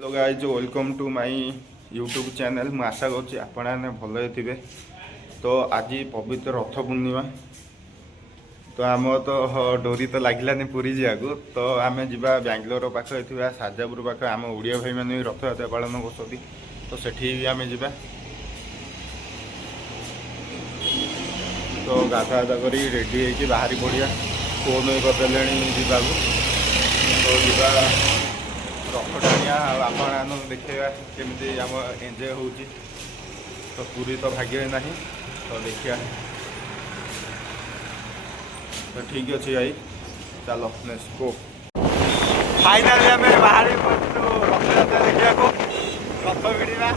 Hello guys welcome to my YouTube channel. मु आशा करुँच आपण भल थे। तो आज पवित्र रथ पूर्णिमा तो आम तो डोरी तो लगिलानी पुरी जाकू तो आम जा बांग्लोर पाखे साजापुर पाखे आम ओडिया भाई मैंने रथ यात्रा पालन कर तो सेठी भी आम जा तो गाधा कर रेडी होगी बाहरी पड़िया फोन करदे जावाक तो जा रथ टाणिया आपण देखा केमी आम एंजय हो तो पूरी तो भाग्य ना तो देखिया तो ठीक अच्छे भाई चलो लेट्स गो। फाइनाली आम बाहर रथ यात्रा देखा रथ भिड़ा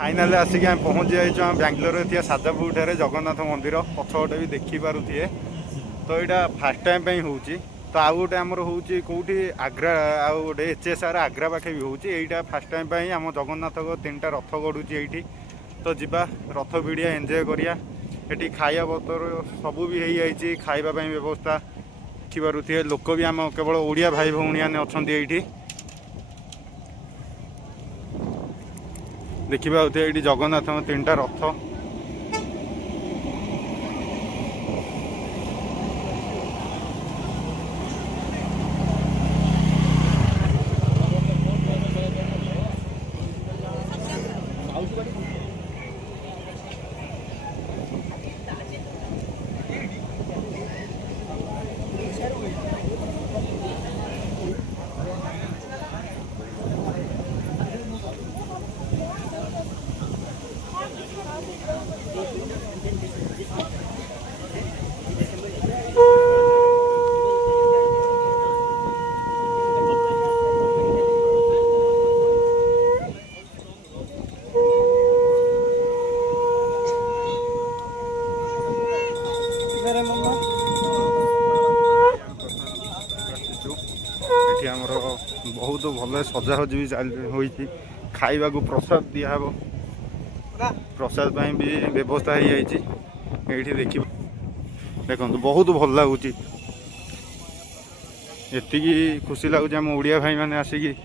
फाइनाल आसिक पहुँच जाइए बांग्लोर थी साजापुर ठारे जगन्नाथ मंदिर पछपटे भी देखिपे तो यहाँ फास्ट टाइम हो तो आउ गोटे आमर हूँ कौटी आग्रा आउ गोटे एचएसआर आग्रा पाखे भी होटा फास्ट टाइम आम जगन्नाथ को 3टा रथ गड़ुची ये तो जीवा रथ भिड़िया एंजय करिया ये खाया पतर सबू भी हो जाए खावाई व्यवस्था देखिपे लोक भी आम केवल ओडिया भाई भौणी मैंने अच्छा ये देखा ये जगन्नाथ 3टा रथ आमर बहुत भल सजासजी भी खाइबा को प्रसाद दिहब प्रसाद भी व्यवस्था हो जाए देखिए देखो बहुत भल लगुच एति खुशी लगुच आम ओडिया भाई मैंने आसिक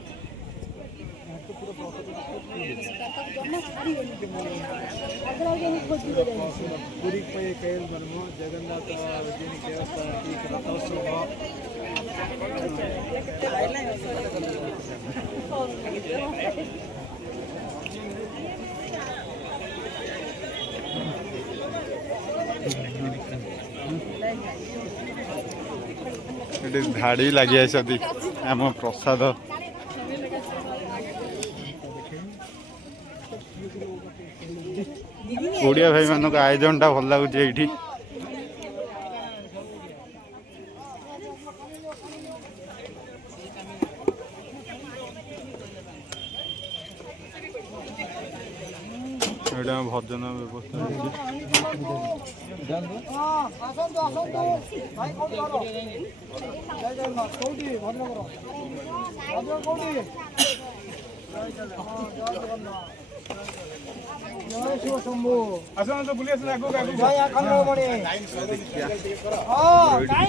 धाड़ी लगी आम प्रसाद ओडिया भाई मान आयोजन टा भल लगुच ये भजन व्यवस्था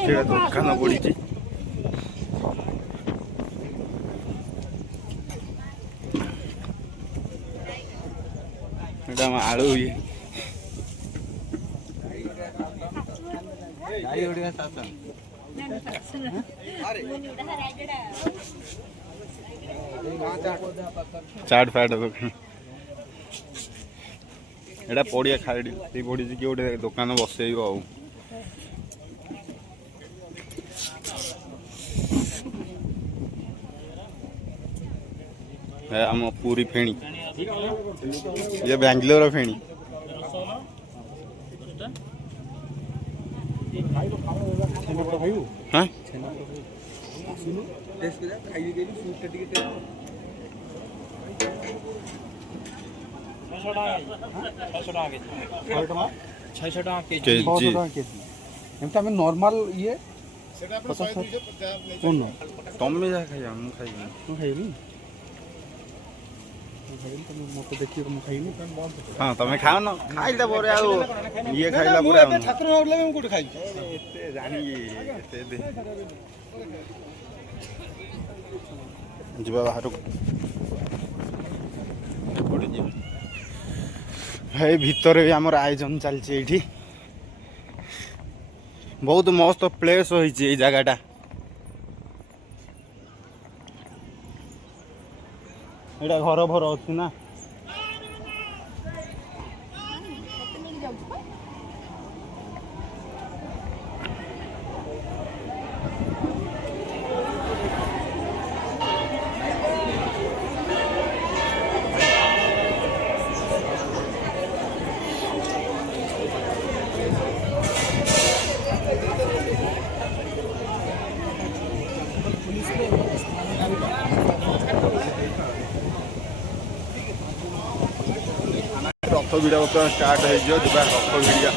दुकान पड़ी आलू चाट फाट दुकान एटा पड़िया खाड़ी पड़ी कि गोटे दुकान बसैब आम पूरी फेणी ये बांग्लोर फेणी हाँ नॉर्मल ये तुम जहाँ खाइबा मु खाइबा खाइबी ମତେ ଦେଖିବ ମୁଁ ଖାଇନି ହଁ ତମେ ଖାଉନ ଖାଇଲା ପରେ ଆଉ ଇଏ ଖାଇଲା ପରେ ଆଉ ଠାକୁର ନହେଲେ ମୁଁ କୋଉଠି ଖାଇବି ଏତେ ଜାଣି ଏତେ ଯିବା ବାହାରକୁ ଏପଟେ ଯିବା ଏଇ ଭିତରେ ବି ଆମର ଆୟୋଜନ ଚାଲିଛି ଏଇଠି ବହୁତ ମସ୍ତ ପ୍ଲେସ୍ ହୋଇଛି ଏଇ ଜାଗାଟା ଏଇଟା ଘର ଫର ଅଛି ନା ରଥ ଭିଡ଼ା ବର୍ତ୍ତମାନ ଷ୍ଟାର୍ଟ ହେଇଯିବ ଯିବା ରଥ ଭିଡ଼ିଆ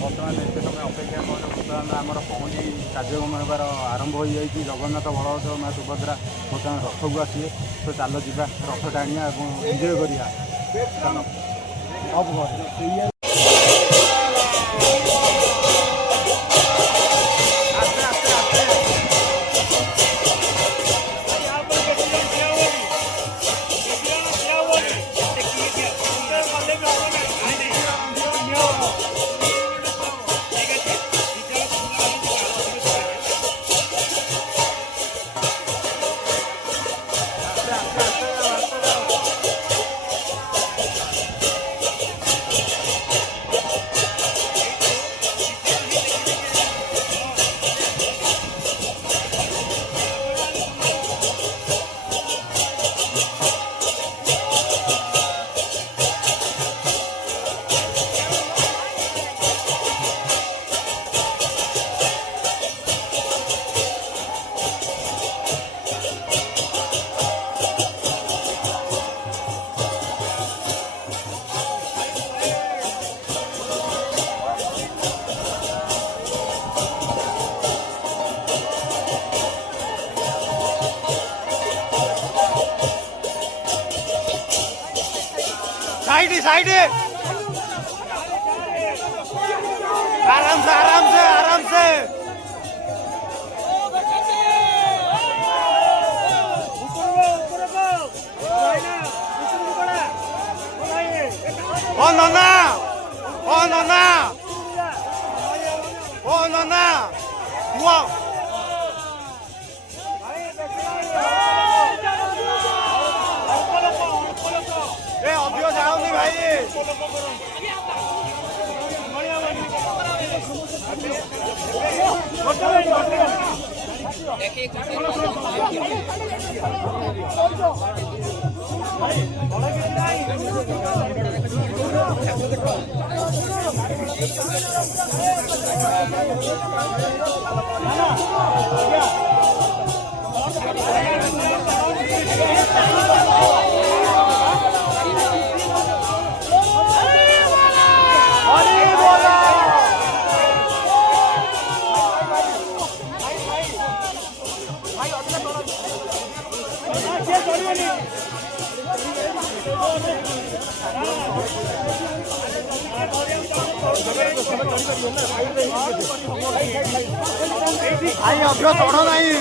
ବର୍ତ୍ତମାନ ଏତେ ସମୟ ଅପେକ୍ଷା ପରେ ବର୍ତ୍ତମାନ ଆମର ପହଞ୍ଚି କାର୍ଯ୍ୟକ୍ରମ ହେବାର ଆରମ୍ଭ ହୋଇଯାଇଛି। ଜଗନ୍ନାଥ ବଳଭଦ୍ର ମା ସୁଭଦ୍ରା ବର୍ତ୍ତମାନ ରଥକୁ ଆସିବେ। ତ ଚାଲ ଯିବା ରଥ ଟାଣିବା ଏବଂ ଏନ୍ଜୟ କରିବା। ଚାଲ ସବୁ साइड आराम से आराम से आराम से ओ नन्ना ओ नन्ना ओ नन्ना वाह ए अधिक जाऊनी भाई आई अभ्य चढ़ नहीं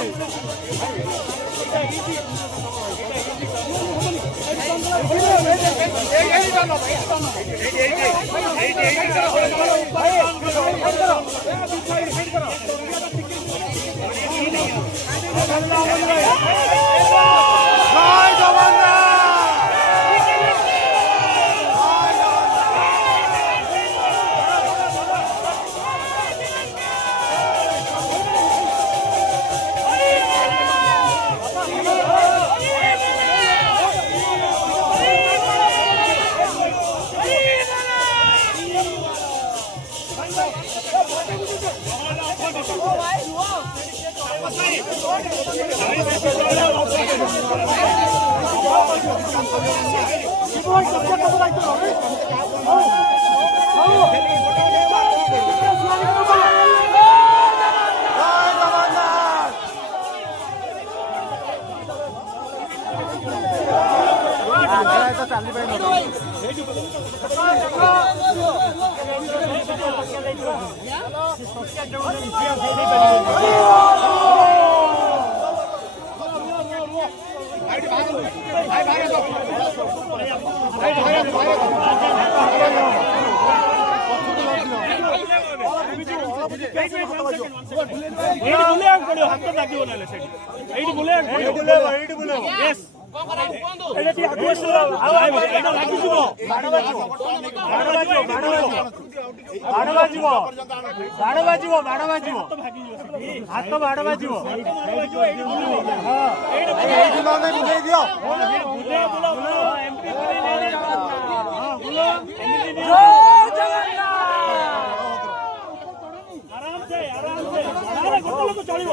ବୁଲେଇବାକୁ ପଡିବ ହାତ ଲାଗିବ ନହେଲେ ସେଠି ଏଇଠି ବୁଲେଇବାକୁ ପଡିବ ୟେସ୍ ଏଇଟା ଟିକେ ଆଗୁଆ ଏଇଟା ଲାଗିଯିବ ବାଡ଼ ବାଜିବ ହାତ ବାଡ଼ ବାଜିବ ଚଳିବ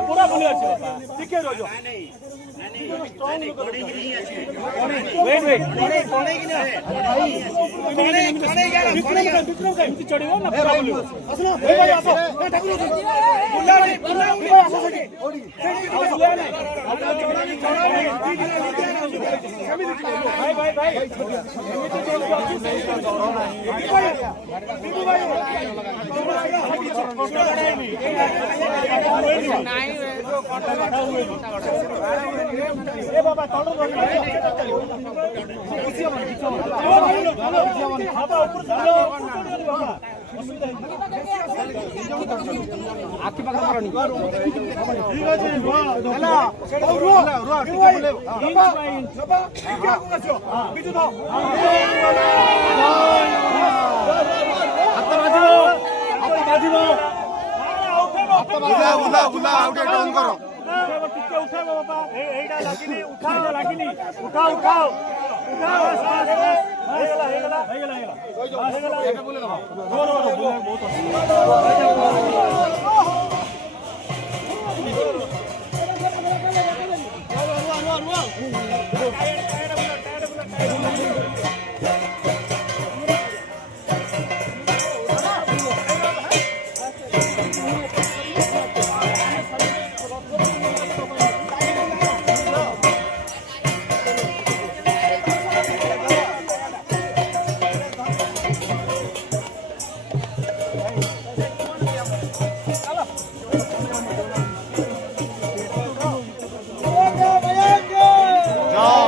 ପୁରା ବୁଲି ଅଛି ଟିକେ ରହିବ ଚଢିବ ନା ବାବା ଆଖି ପାଖରେ ମାରନି ଟିକେ ଉଠାଇବ ବାପା ଏଇଟା ଲାଗିନି ଲାଗିନି ଉଠାଅ ଜୟ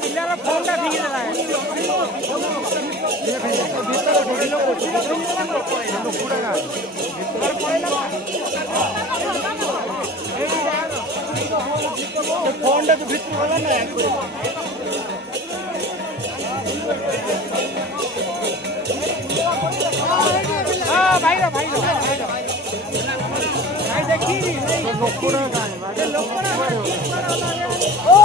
ପିଲାର ଫୋନଟା ଫିଙ୍ଗି ଦେଲା ଫୋନଟା ତ ଭିତରୁ ଗଲା ନା ଭାଇର ଭାଇ ଦେଖି ଲୋକଟା ଓ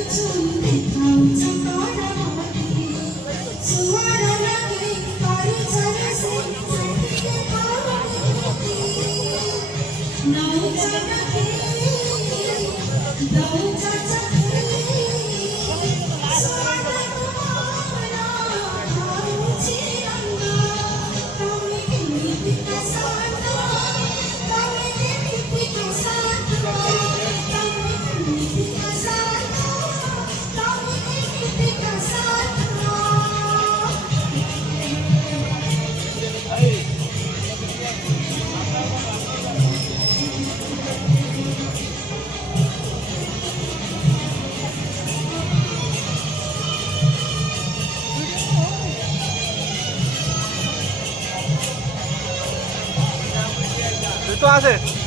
Sono ଆସେ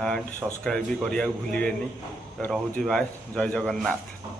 एंड सब्सक्राइब भी करिया भूलिए। रहुची बाय, जय जगन्नाथ।